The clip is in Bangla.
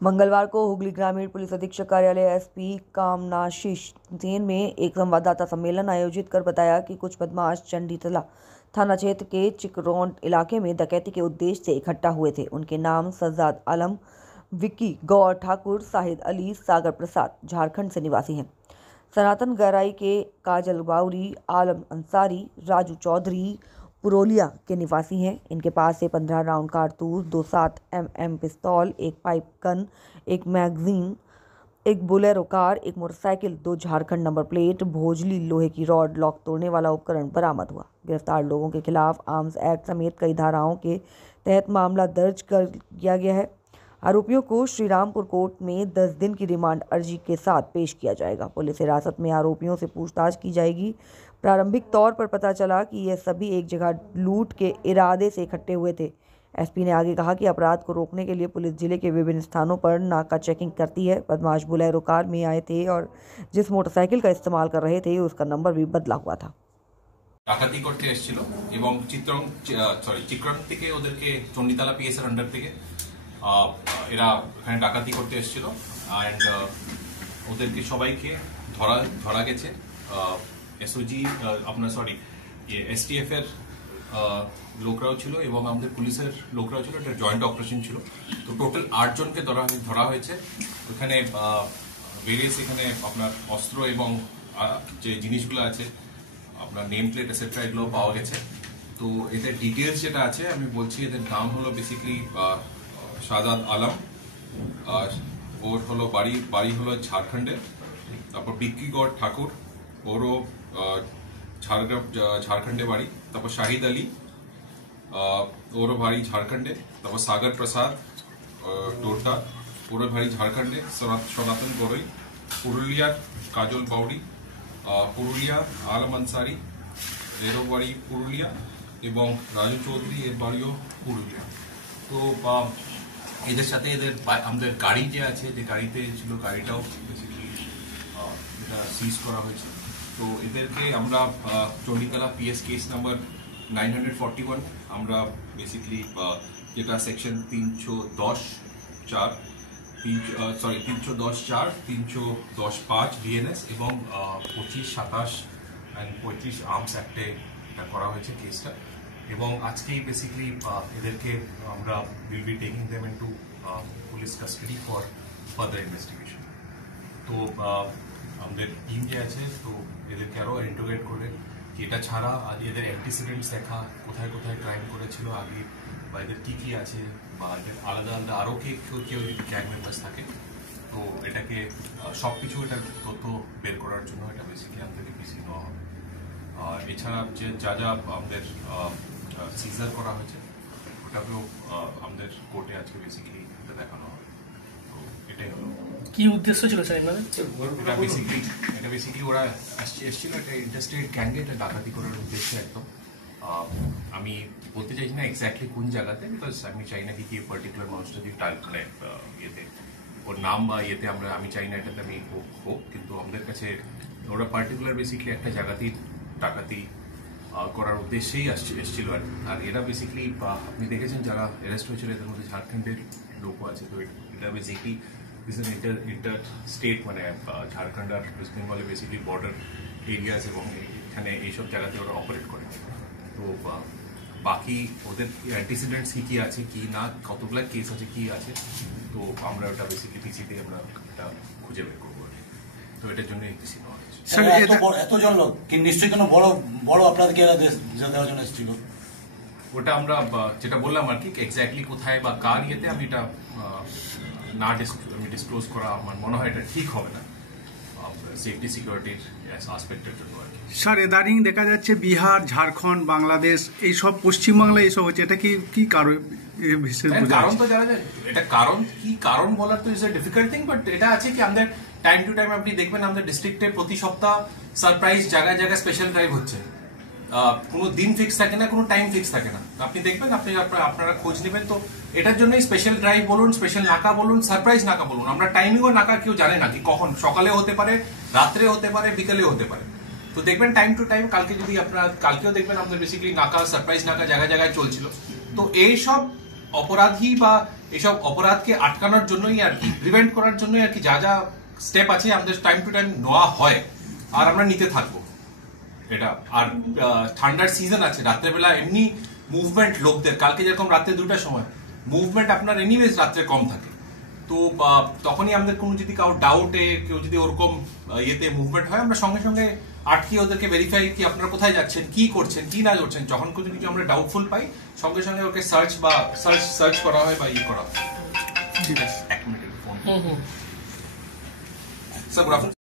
मंगलवार को हुगली ग्रामीण पुलिस अधीक्षक कार्यालय एसपी कामनाशीष सेन में एक संवाददाता सम्मेलन आयोजित कर बताया कि कुछ बदमाश चंडीतला थाना क्षेत्र के चिकरौंड इलाके में डकैती के उद्देश्य से इकट्ठा हुए थे। उनके नाम सज्जाद आलम, विक्की गौर ठाकुर, शाहिद अली, सागर प्रसाद झारखंड से निवासी हैं। सनातन गहराई के काजल बाउरी, आलम अंसारी, राजू चौधरी पुरोलिया के निवासी हैं। इनके पास से 15 राउंड कारतूस, 2 7mm पिस्तौल, एक पाइप गन, एक मैगजीन, एक बोलेरो कार, एक motorcycle, 2 Jharkhand number plate, Bhojali लोहे की रॉड, लॉक तोड़ने वाला उपकरण बरामद हुआ। गिरफ्तार लोगों के खिलाफ आर्म्स एक्ट समेत कई धाराओं के तहत मामला दर्ज कर किया गया है। आरोपियों को श्रीरामपुर कोर्ट में 10 दिन की रिमांड अर्जी के साथ पेश किया जाएगा। पुलिस हिरासत में आरोपियों से पूछताछ की जाएगी। प्रारंभिक तौर पर पता चला कि ये सभी एक जगह लूट के इरादे से इकट्ठे हुए थे। एसपी ने आगे कहा कि अपराध को रोकने के लिए पुलिस जिले के विभिन्न स्थानों पर नाका चेकिंग करती है। बदमाश बोलेरो कार में आए थे और जिस मोटरसाइकिल का इस्तेमाल कर रहे थे उसका नंबर भी बदला हुआ था। ডাকাতি করতে এসেছিল এবং চিত্রং থেকে ওদেরকে চণ্ডীতলা পিএস এর আন্ডার থেকে এরা এখানে ডাকাতি করতে এসেছিল এন্ড ওদেরকে সবাইকে ধরা গেছে। এসওজি আপনার এসটিএফ এর লোকরাও ছিল এবং আমাদের পুলিশের লোকরাও ছিল। এটা জয়েন্ট অপারেশন ছিল। তো টোটাল 8 জনকে ধরা হয়েছে। ওখানে ভেরিয়াস এখানে আপনার অস্ত্র এবং যে জিনিসগুলো আছে আপনার নেম প্লেট এটসেট্রা এগুলো পাওয়া গেছে। তো এদের ডিটেলস যেটা আছে আমি বলছি, এদের নাম হলো বেসিক্যালি শাহজাদ আলম, ওর হলো বাড়ি হলো ঝাড়খণ্ডে। তারপর বিক্কি গড় ঠাকুর, ওরও ঝাড়খণ্ডে বাড়ি। তারপর শাহিদ আলী, ওরও বাড়ি ঝাড়খণ্ডে। তারপর সাগর প্রসাদ টোটা, ওরও বাড়ি ঝাড়খণ্ডে। সনাতন গড়ই পুরুলিয়ার কাজল বাউরি, পুরুলিয়া আলম আনসারি এরও বাড়ি পুরুলিয়া এবং রাজু চৌধুরী এর বাড়িও পুরুলিয়া। তো এদের সাথে আমাদের গাড়ি যে আছে, যে গাড়িতে ছিল গাড়িটাও বেসিক্যালি এটা সিজ করা হয়েছে। তো এদেরকে আমরা চণ্ডীতলা পিএস কেস নাম্বার 941 আমরা বেসিক্যালি যেটা সেকশন 310(4) 310(4) বিএনএস এবং 25, 27 and 35 আর্মস অ্যাক্টে এটা করা হয়েছে কেসটা। এবং আজকেই বেসিক্যালি এদেরকে আমরা will be taking them into police custody for further investigation. তো আমাদের টিম যে আছে তো এদেরকে আরও ইন্টারোগেট করে এটা ছাড়া এদের অ্যান্টিসিডেন্টস দেখা, কোথায় কোথায় ক্রাইম করেছিল আগে, বা এদের কী আছে, বা এদের আলাদা আলাদা আরও কেউ যদি গ্যাং মেম্বার্স থাকে তো এটাকে সব কিছু এটা তথ্য বের করার জন্য এটা বেসিক্যালি আমাদেরকে পিসি নেওয়া হবে। এছাড়া যে যা আমাদের সিজার করা হয়েছে ওটাকেও আমাদের কোর্টে আজকে বেসিক্যালি এটা দেখানো হবে। তো এটাই হলো। কি উদ্দেশ্য ছিল স্যার? এটা বেসিক্যালি ওরা এসেছিল একটা ইন্টারস্টেট গ্যাংগে এটা ডাকাতি করার উদ্দেশ্যে একদম। আমি বলতে চাইছি না এক্স্যাক্টলি কোন জায়গাতে, বিকজ আমি চাই না কি পার্টিকুলার মানুষটা যদি মানে ইয়েতে ওর নাম বা ইয়েতে আমি চাই না এটাতে আমি হোক, কিন্তু আমাদের কাছে ওরা পার্টিকুলার বেসিক্যালি একটা জায়গাতেই ডাকাতি করার উদ্দেশ্যেই এসেছিল। আর এরা বেসিক্যালি আপনি দেখেছেন যারা অ্যারেস্ট হয়েছিল এদের মধ্যে ঝাড়খণ্ডের লোকও আছে। তো এটা বেসিক্যালি ইন্টার স্টেট মানে ঝাড়খণ্ড আর ওয়েস্ট বেঙ্গলে বেসিক্যালি বর্ডার এরিয়াস এবং এখানে এইসব জায়গাতে ওরা অপারেট করে। তো বাকি ওদের অ্যান্টিসিডেন্টস কি আছে, কি না, কতগুলো কেস আছে, কি আছে, তো আমরা ওটা বেসিক্যালি পিসিতে আমরা এটা খুঁজে বের করবো। তো এটার জন্য পিসি নেওয়া হয়েছে। এতজন লোক কি নিশ্চয়ই কোনো বড় আপনাদেরকে দেওয়ার জন্য এসেছিল? ওটা আমরা যেটা বললাম আর কি এক্স্যাক্টলি কোথায় বা কার ইয়েতে আমি এটা না ডিসক্লোজ করা আমার মনে হয় এটা ঠিক হবে না সেফটি সিকিউরিটির আসপেক্টের জন্য। স্যার ইদানিং দেখা যাচ্ছে বিহার, ঝাড়খণ্ড, বাংলাদেশ এইসব পশ্চিমবাংলায় এইসব হচ্ছে, এটা কি কারণ? কারণ তো জানা যায়, এটা কারণ বলার তো is a difficult thing, but এটা আছে কি আমাদের টাইম টু টাইম আপনি দেখবেন আমাদের ডিস্ট্রিক্টে প্রতি সপ্তাহ সারপ্রাইজ জায়গায় জায়গায় স্পেশাল ড্রাইভ হচ্ছে। কোনো দিন ফিক্স থাকে না, কোনো টাইম ফিক্স থাকে না। আপনি দেখবেন, আপনারা খোঁজ নেবেন। তো এটার জন্যই স্পেশাল ড্রাইভ বলুন, স্পেশাল নাকা বলুন, সারপ্রাইজ নাকা বলুন, আমরা টাইমিংও নাকা কেউ জানে না কি কখন, সকালে হতে পারে, রাত্রে হতে পারে, বিকেলে হতে পারে। তো দেখবেন টাইম টু টাইম, কালকেও দেখবেন আমাদের বেসিক্যালি নাকা, সারপ্রাইজ নাকা জায়গায় জায়গায় চলছিল। তো এইসব অপরাধী বা এসব অপরাধকে আটকানোর জন্যই আর কি, প্রিভেন্ট করার জন্যই আর কি যা যা স্টেপ আছে আমাদের টাইম টু টাইম নেওয়া হয় আর আমরা নিতে থাকবো এটা। আর ঠান্ডার সিজন আছে, রাত্রেবেলা এমনি মুভমেন্ট লোকদের, কালকে যেরকম রাত্রে 2টার সময় মুভমেন্ট আপনার এনিওয়েজ রাত্রে কম থাকে, তো তখনই আমাদের কোনো যদি কারো ডাউটে কেউ যদি ওরকম ইয়েতে মুভমেন্ট হয় আমরা সঙ্গে সঙ্গে আটকে ওদেরকে ভেরিফাই কি আপনারা কোথায় যাচ্ছেন, কি করছেন, কি না করছেন। যখন কোনো কিছু আমরা ডাউটফুল পাই সঙ্গে সঙ্গে ওকে সার্চ করা হয় বা ইয়ে করা হয়। ঠিক আছে, 1 minute phone. Sir good afternoon.